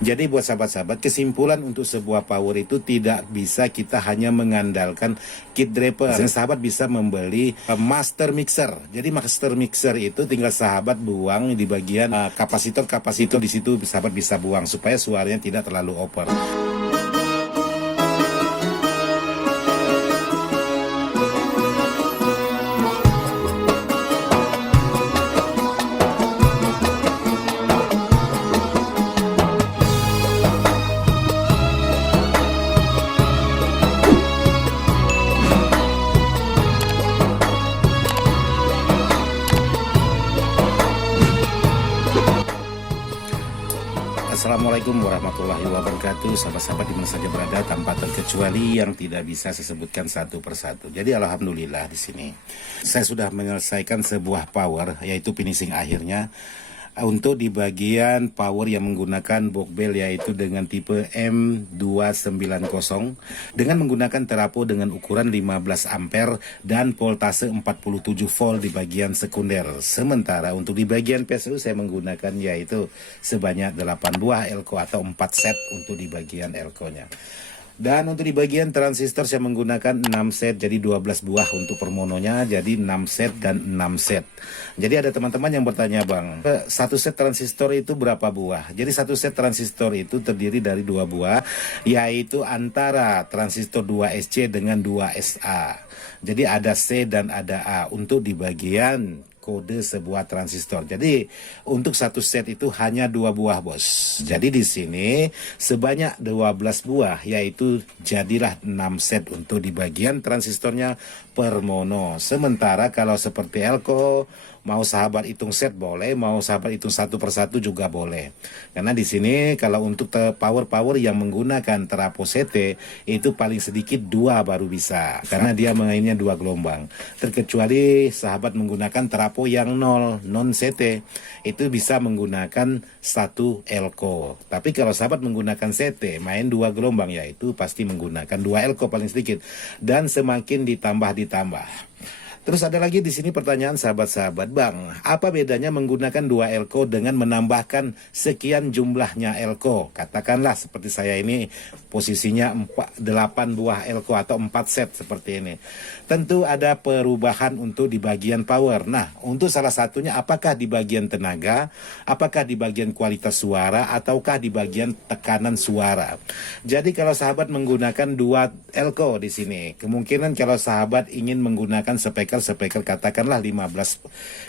Jadi buat sahabat-sahabat, kesimpulan untuk sebuah power itu tidak bisa kita hanya mengandalkan kit draper. Sahabat bisa membeli master mixer. Jadi master mixer itu tinggal sahabat buang di bagian kapasitor di situ, sahabat bisa buang supaya suaranya tidak terlalu over. Assalamualaikum warahmatullahi wabarakatuh, sahabat-sahabat di mana saja berada tanpa terkecuali yang tidak bisa saya sebutkan satu persatu. Jadi alhamdulillah di sini saya sudah menyelesaikan sebuah power, yaitu finishing akhirnya untuk di bagian power yang menggunakan box bell, yaitu dengan tipe M290 dengan menggunakan terapo dengan ukuran 15 ampere dan voltase 47 volt di bagian sekunder. Sementara untuk di bagian PSU saya menggunakan yaitu sebanyak 8 buah elko atau 4 set untuk di bagian elko-nya. Dan untuk di bagian transistor saya menggunakan 6 set, jadi 12 buah untuk per mononya, jadi 6 set dan 6 set. Jadi ada teman-teman yang bertanya, Bang, satu set transistor itu berapa buah? Jadi satu set transistor itu terdiri dari 2 buah, yaitu antara transistor 2SC dengan 2SA. Jadi ada C dan ada A untuk di bagian kode sebuah transistor. Jadi untuk satu set itu hanya 2 buah, bos. Jadi di sini sebanyak 12 buah, yaitu jadilah 6 set untuk di bagian transistornya per mono. Sementara kalau seperti elko, mau sahabat hitung set boleh, mau sahabat hitung satu persatu juga boleh. Karena di sini kalau untuk power yang menggunakan terapo CT itu paling sedikit 2 baru bisa, karena dia mainnya 2 gelombang. Terkecuali sahabat menggunakan terapo yang non CT, itu bisa menggunakan 1 elko. Tapi kalau sahabat menggunakan CT main 2 gelombang, yaitu pasti menggunakan 2 elko paling sedikit, dan semakin ditambah. Terus ada lagi di sini pertanyaan sahabat-sahabat, Bang, apa bedanya menggunakan 2 elko dengan menambahkan sekian jumlahnya elko? Katakanlah seperti saya ini posisinya 8 buah elko atau 4 set seperti ini. Tentu ada perubahan untuk di bagian power. Nah, untuk salah satunya apakah di bagian tenaga, apakah di bagian kualitas suara, ataukah di bagian tekanan suara. Jadi kalau sahabat menggunakan 2 elko di sini, kemungkinan kalau sahabat ingin menggunakan speaker katakanlah 15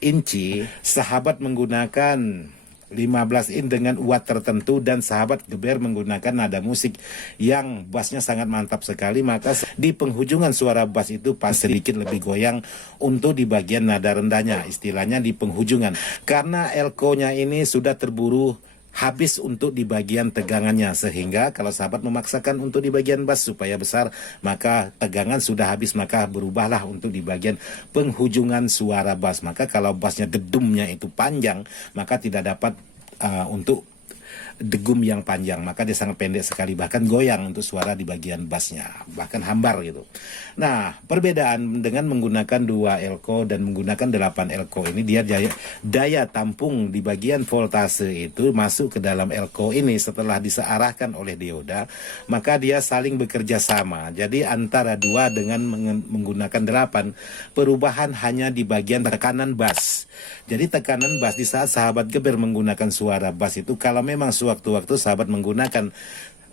inci, sahabat menggunakan 15 in dengan watt tertentu dan sahabat geber menggunakan nada musik yang bassnya sangat mantap sekali, maka di penghujungan suara bass itu pasti sedikit lebih goyang untuk di bagian nada rendahnya, istilahnya di penghujungan, karena elko-nya ini sudah terburu habis untuk di bagian tegangannya, sehingga kalau sahabat memaksakan untuk di bagian bass supaya besar, maka tegangan sudah habis, maka berubahlah untuk di bagian penghujungan suara bass. Maka kalau bassnya dedumnya itu panjang, maka tidak dapat untuk degum yang panjang, maka dia sangat pendek sekali, bahkan goyang untuk suara di bagian bassnya, bahkan hambar gitu. Nah, perbedaan dengan menggunakan 2 elko dan menggunakan 8 elko ini, dia daya tampung di bagian voltase itu masuk ke dalam elko ini setelah disearahkan oleh dioda, maka dia saling bekerja sama. Jadi antara 2 dengan menggunakan 8, perubahan hanya di bagian tekanan bass. Jadi tekanan bass di saat sahabat geber menggunakan suara bass itu, kalau memang sewaktu-waktu sahabat menggunakan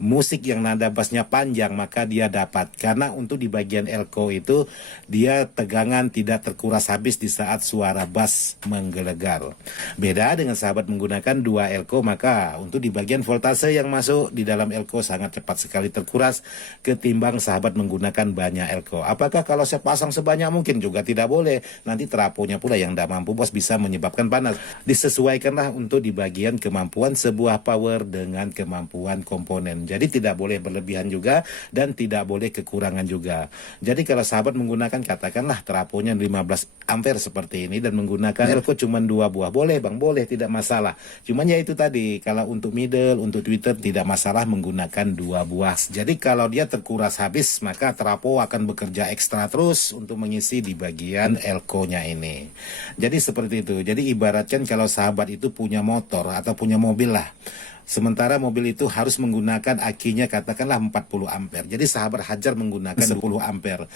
musik yang nada bassnya panjang, maka dia dapat, karena untuk di bagian elko itu dia tegangan tidak terkuras habis di saat suara bass menggelegar. Beda dengan sahabat menggunakan 2 elko, maka untuk di bagian voltase yang masuk di dalam elko sangat cepat sekali terkuras ketimbang sahabat menggunakan banyak elko. Apakah kalau saya pasang sebanyak mungkin? Juga tidak boleh, nanti teraponya pula yang tidak mampu, bos, bisa menyebabkan panas. Disesuaikanlah untuk di bagian kemampuan sebuah power dengan kemampuan komponen. Jadi tidak boleh berlebihan juga dan tidak boleh kekurangan juga. Jadi kalau sahabat menggunakan katakanlah teraponya 15 ampere seperti ini dan menggunakan elko cuma 2 buah, boleh, Bang, boleh, tidak masalah. Cuman ya itu tadi, kalau untuk middle, untuk tweeter tidak masalah menggunakan 2 buah. Jadi kalau dia terkuras habis, maka terapo akan bekerja ekstra terus untuk mengisi di bagian elko-nya ini. Jadi seperti itu. Jadi ibaratkan kalau sahabat itu punya motor atau punya mobil lah. Sementara mobil itu harus menggunakan akinya katakanlah 40 ampere. Jadi sahabat Hajar menggunakan 10 ampere.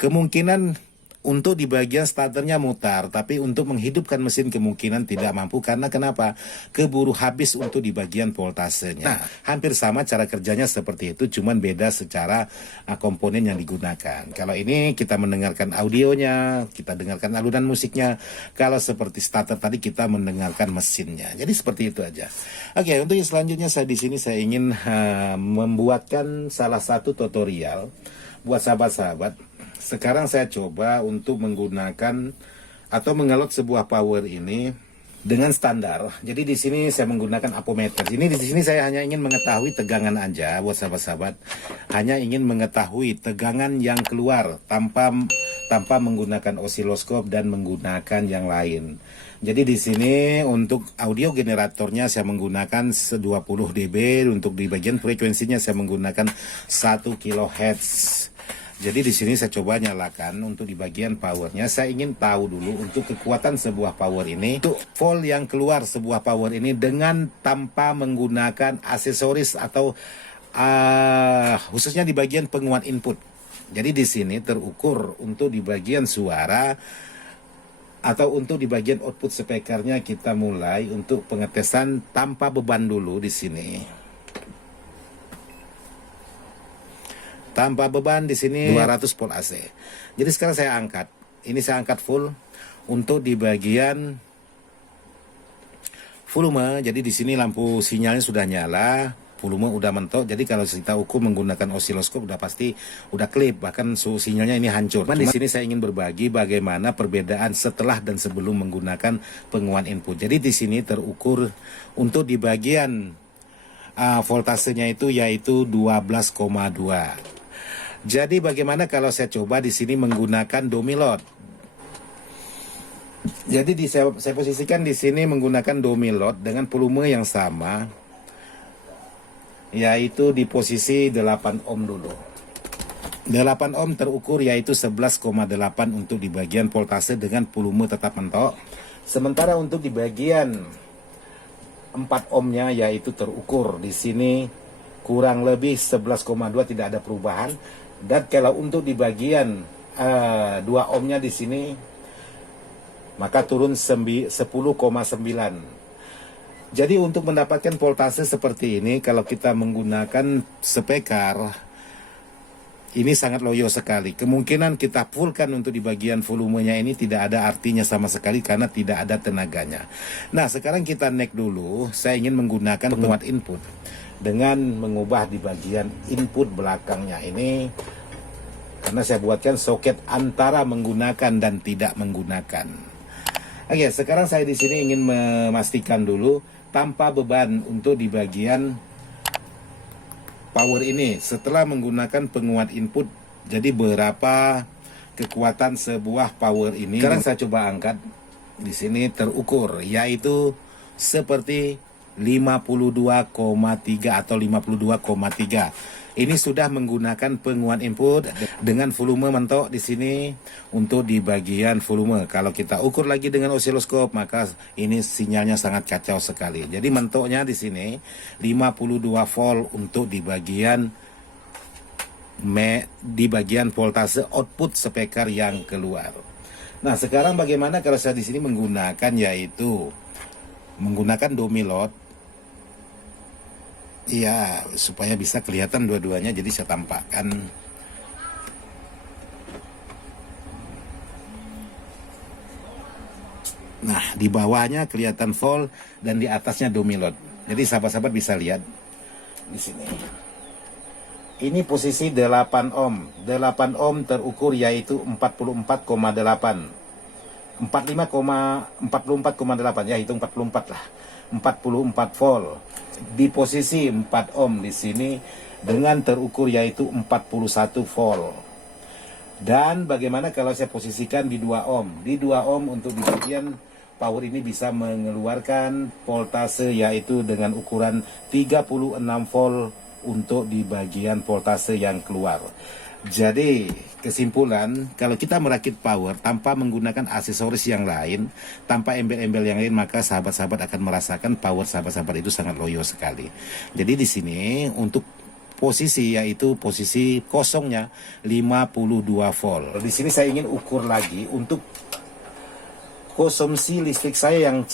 Kemungkinan untuk di bagian starternya mutar, tapi untuk menghidupkan mesin kemungkinan tidak mampu. Karena kenapa? Keburu habis untuk di bagian voltasenya. Nah, hampir sama cara kerjanya seperti itu, cuman beda secara komponen yang digunakan. Kalau ini kita mendengarkan audionya, kita dengarkan alunan musiknya. Kalau seperti starter tadi kita mendengarkan mesinnya. Jadi seperti itu aja. Oke, untuk yang selanjutnya saya di sini saya ingin membuatkan salah satu tutorial buat sahabat-sahabat. Sekarang saya coba untuk menggunakan atau mengelot sebuah power ini dengan standar. Jadi di sini saya menggunakan apometer. Ini di sini saya hanya ingin mengetahui tegangan aja buat sahabat-sahabat. Hanya ingin mengetahui tegangan yang keluar tanpa menggunakan osiloskop dan menggunakan yang lain. Jadi di sini untuk audio generatornya saya menggunakan 20 dB, untuk di bagian frekuensinya saya menggunakan 1 kHz. Jadi di sini saya coba nyalakan untuk di bagian powernya. Saya ingin tahu dulu untuk kekuatan sebuah power ini, untuk volt yang keluar sebuah power ini dengan tanpa menggunakan aksesoris atau khususnya di bagian penguat input. Jadi di sini terukur untuk di bagian suara atau untuk di bagian output speakernya. Kita mulai untuk pengetesan tanpa beban dulu di sini. Tanpa beban di sini 200 volt AC. Jadi sekarang saya angkat. Ini saya angkat full untuk di bagian volume. Jadi di sini lampu sinyalnya sudah nyala, volume udah mentok. Jadi kalau kita ukur menggunakan osiloskop udah pasti udah klip, bahkan sinyalnya ini hancur. Di sini saya ingin berbagi bagaimana perbedaan setelah dan sebelum menggunakan penguat input. Jadi di sini terukur untuk di bagian voltasenya itu yaitu 12,2. Jadi bagaimana kalau saya coba di sini menggunakan domilot? Jadi saya posisikan di sini menggunakan domilot dengan volume yang sama, yaitu di posisi 8 ohm dulu. 8 ohm terukur yaitu 11,8 untuk di bagian voltase dengan volume tetap mentok. Sementara untuk di bagian 4 ohmnya yaitu terukur di sini kurang lebih 11,2, tidak ada perubahan. Dan kalau untuk di bagian 2 ohmnya di sini maka turun 10,9. Jadi untuk mendapatkan voltase seperti ini kalau kita menggunakan speaker ini sangat loyo sekali. Kemungkinan kita fullkan untuk di bagian volumenya ini tidak ada artinya sama sekali karena tidak ada tenaganya. Nah, sekarang kita naik dulu. Saya ingin menggunakan penguat input dengan mengubah di bagian input belakangnya ini, karena saya buatkan soket antara menggunakan dan tidak menggunakan. Oke, sekarang saya di sini ingin memastikan dulu tanpa beban untuk di bagian power ini setelah menggunakan penguat input. Jadi berapa kekuatan sebuah power ini? Sekarang saya coba angkat. Di sini terukur yaitu seperti 52,3 atau 52,3. Ini sudah menggunakan penguat input dengan volume mentok di sini untuk di bagian volume. Kalau kita ukur lagi dengan osiloskop maka ini sinyalnya sangat kacau sekali. Jadi mentoknya di sini 52 volt untuk di bagian voltase output speaker yang keluar. Nah, sekarang bagaimana kalau saya di sini menggunakan yaitu menggunakan domilot? Iya, supaya bisa kelihatan dua-duanya, jadi saya tampakkan. Nah, di bawahnya kelihatan volt dan di atasnya domilot. Jadi sahabat-sahabat bisa lihat di sini. Ini posisi 8 ohm. 8 ohm terukur yaitu 44,8. 44,8 ya, hitung 44 lah. 44 volt. Di posisi 4 ohm di sini dengan terukur yaitu 41 volt. Dan bagaimana kalau saya posisikan di 2 ohm? Di 2 ohm untuk di bagian power ini bisa mengeluarkan voltase yaitu dengan ukuran 36 volt untuk di bagian voltase yang keluar. Jadi kesimpulan, kalau kita merakit power tanpa menggunakan aksesoris yang lain, tanpa embel-embel yang lain, maka sahabat-sahabat akan merasakan power sahabat-sahabat itu sangat loyo sekali. Jadi di sini untuk posisi, yaitu posisi kosongnya 52 volt. Di sini saya ingin ukur lagi untuk konsumsi listrik saya yang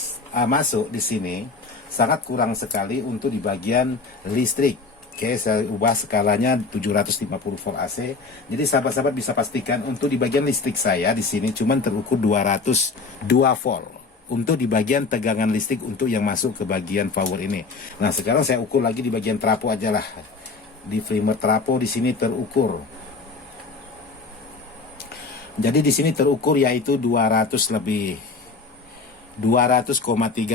masuk di sini sangat kurang sekali untuk di bagian listrik. Oke, saya ubah skalanya 750 volt AC. Jadi sahabat-sahabat bisa pastikan untuk di bagian listrik saya di sini cuman terukur 202 volt. Untuk di bagian tegangan listrik untuk yang masuk ke bagian power ini. Nah, sekarang saya ukur lagi di bagian trapo aja lah. Di primer trapo di sini terukur. Jadi di sini terukur yaitu 200 lebih. 200,3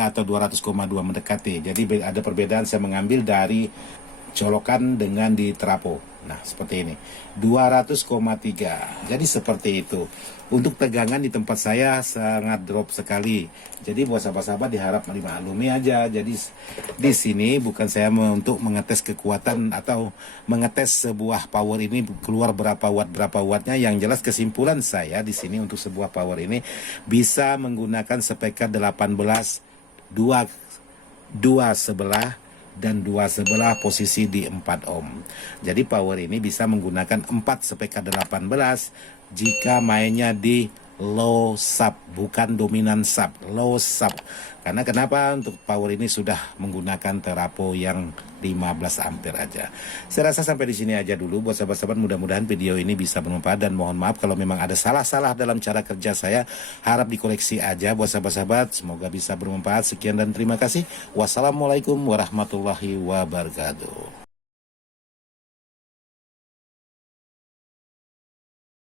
atau 200,2 mendekati. Jadi ada perbedaan, saya mengambil dari colokan dengan di trapo. Nah, seperti ini. 200,3. Jadi seperti itu. Untuk tegangan di tempat saya sangat drop sekali. Jadi buat sahabat-sahabat diharap dimaklumi aja. Jadi di sini bukan saya untuk mengetes kekuatan atau mengetes sebuah power ini keluar berapa wattnya. Yang jelas kesimpulan saya di sini untuk sebuah power ini bisa menggunakan spk 18 dua sebelah dan dua sebelah posisi di 4 ohm. Jadi power ini bisa menggunakan 4 spk 18 jika mainnya di low sub, bukan dominan sub, low sub. Karena kenapa? Untuk power ini sudah menggunakan terapo yang 15 ampere aja. Saya rasa sampai di sini aja dulu buat sahabat-sahabat, mudah-mudahan video ini bisa bermanfaat dan mohon maaf kalau memang ada salah-salah dalam cara kerja saya, harap dikoreksi aja buat sahabat-sahabat. Semoga bisa bermanfaat. Sekian dan terima kasih. Wassalamualaikum warahmatullahi wabarakatuh.